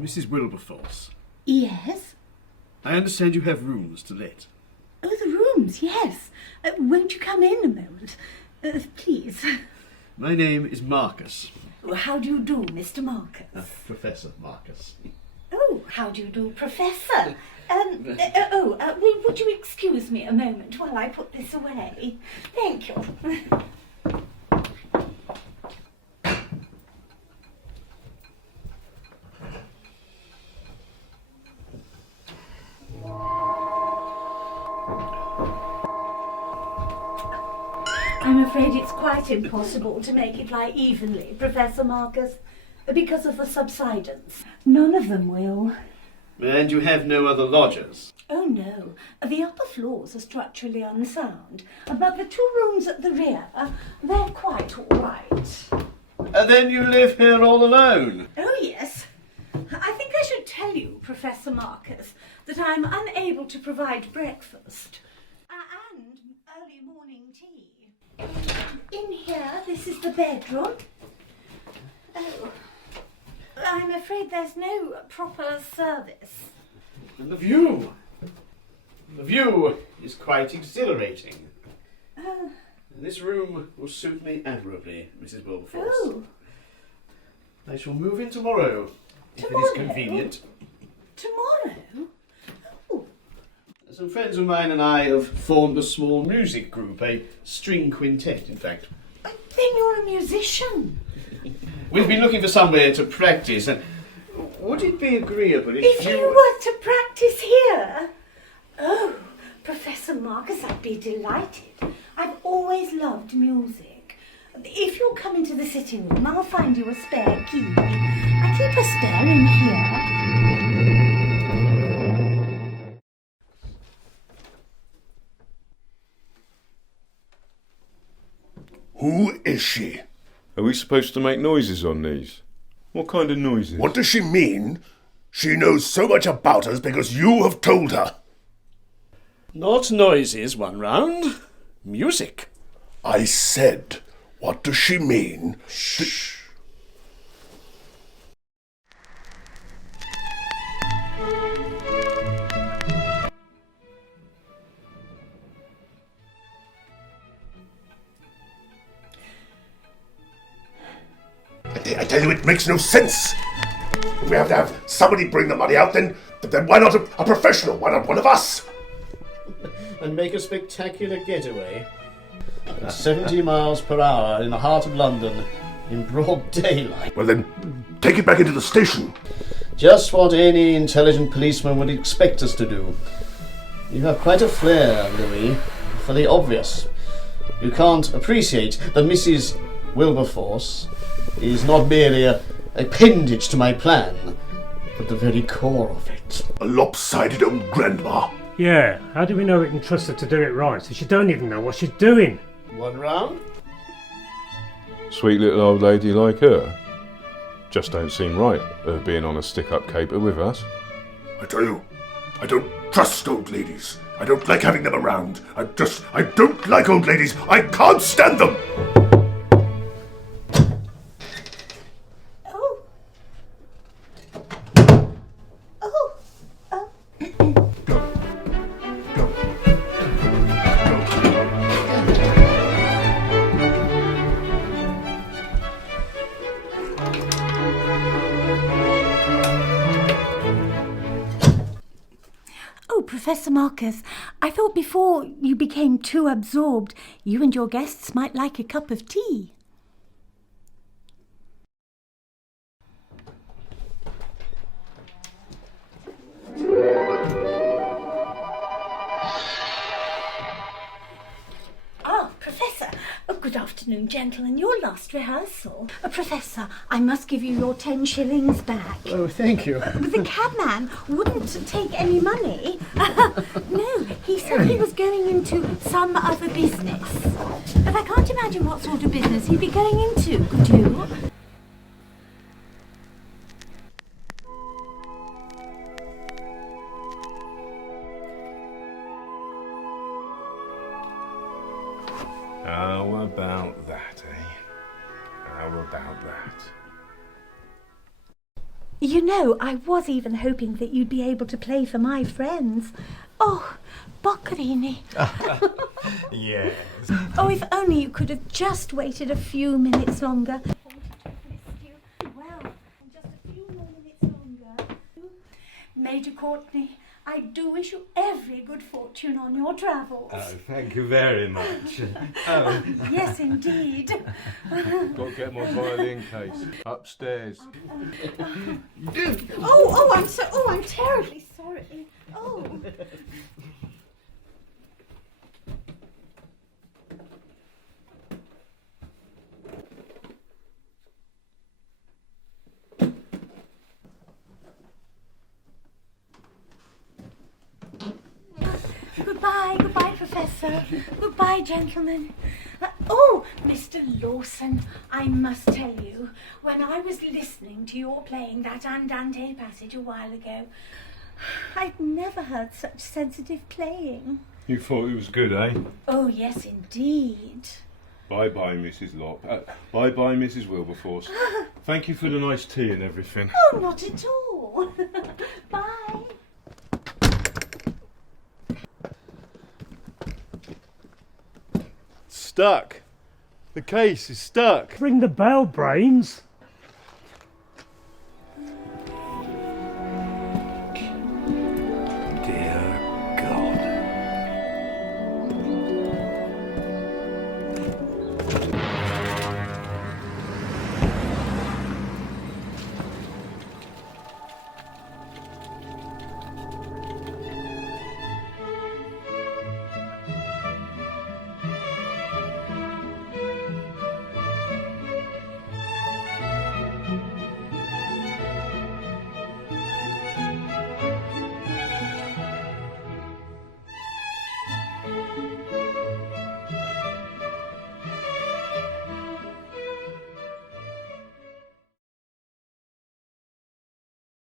Mrs. Wilberforce. Yes? I understand you have rooms to let. Oh, the rooms, yes. Won't you come in a moment? Please. My name is Marcus. How do you do, Mr. Marcus? Professor Marcus. Oh, how do you do, Professor? Would you excuse me a moment while I put this away? Thank you. I'm afraid it's quite impossible to make it lie evenly, Professor Marcus, because of the subsidence. None of them will. And you have no other lodgers? Oh no, the upper floors are structurally unsound, but the two rooms at the rear, they're quite all right. And then you live here all alone? Oh yes. I think I should tell you, Professor Marcus, that I'm unable to provide breakfast and early morning tea. In here, this is the bedroom. Oh, I'm afraid there's no proper service. And the view! The view is quite exhilarating. This room will suit me admirably, Mrs. Wilberforce. Oh. I shall move in tomorrow, if it is convenient. Tomorrow? Oh. Some friends of mine and I have formed a small music group, a string quintet, in fact. Then you're a musician. We've been looking for somewhere to practice, and would it be agreeable if you were to practice here? Oh, Professor Marcus, I'd be delighted. I've always loved music. If you'll come into the sitting room, I'll find you a spare key. I keep a spare in here. Who is she? Are we supposed to make noises on these? What kind of noises? What does she mean? She knows so much about us because you have told her. Not noises, one round. Music. I said, what does she mean? Shh. I tell you, it makes no sense. If we have to have somebody bring the money out, then why not a professional? Why not one of us? And make a spectacular getaway. At 70 miles per hour in the heart of London, in broad daylight. Well then, take it back into the station. Just what any intelligent policeman would expect us to do. You have quite a flair, Louis, for the obvious. You can't appreciate that Mrs. Wilberforce is not merely an appendage to my plan, but the very core of it. A lopsided old grandma. Yeah, how do we know we can trust her to do it right so she don't even know what she's doing? One round? Sweet little old lady like her. Just don't seem right, her being on a stick-up caper with us. I tell you, I don't trust old ladies. I don't like having them around. I don't like old ladies. I can't stand them. Professor Marcus, I thought before you became too absorbed, you and your guests might like a cup of tea. Professor. Oh, good afternoon. afternoon, gentlemen. Your last rehearsal. Professor, I must give you your 10 shillings back. Oh, thank you. But the cabman wouldn't take any money. No, he said he was going into some other business. But I can't imagine what sort of business he'd be going into, could you? How about that, eh? How about that? You know, I was even hoping that you'd be able to play for my friends. Oh, Boccherini. Yes. Oh, if only you could have just waited a few minutes longer. Well, and just a few more minutes longer. Major Courtney, I do wish you every good fortune on your travels. Oh, thank you very much. Oh. Yes, indeed. Got to get my violin case upstairs. I'm terribly sorry. Oh. Goodbye, Professor. Goodbye, gentlemen. Mr. Lawson, I must tell you, when I was listening to your playing that Andante passage a while ago, I'd never heard such sensitive playing. You thought it was good, eh? Oh, yes, indeed. Bye-bye, Mrs. Locke. Bye-bye, Mrs. Wilberforce. Thank you for the nice tea and everything. Oh, not at all. Bye. Stuck. The case is stuck. Ring the bell, Brains.